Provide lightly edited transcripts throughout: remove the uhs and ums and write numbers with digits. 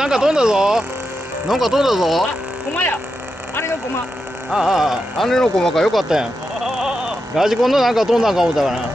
なんか飛んだぞ。なんか飛んだぞ。あ、コマや。あれがコマ。あ、姉の駒かよかったやん。ラジコンのなんか飛んだんか思ったかな。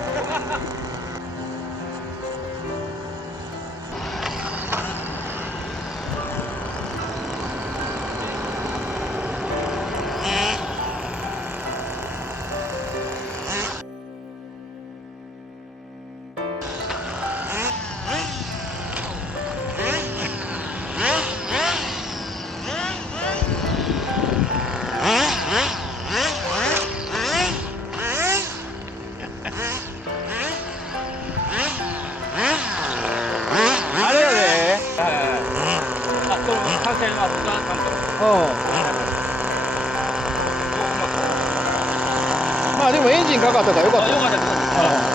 あれやで。あ、この反射は僕はなんと。まあでもエンジンかかったからよかった。よかったです。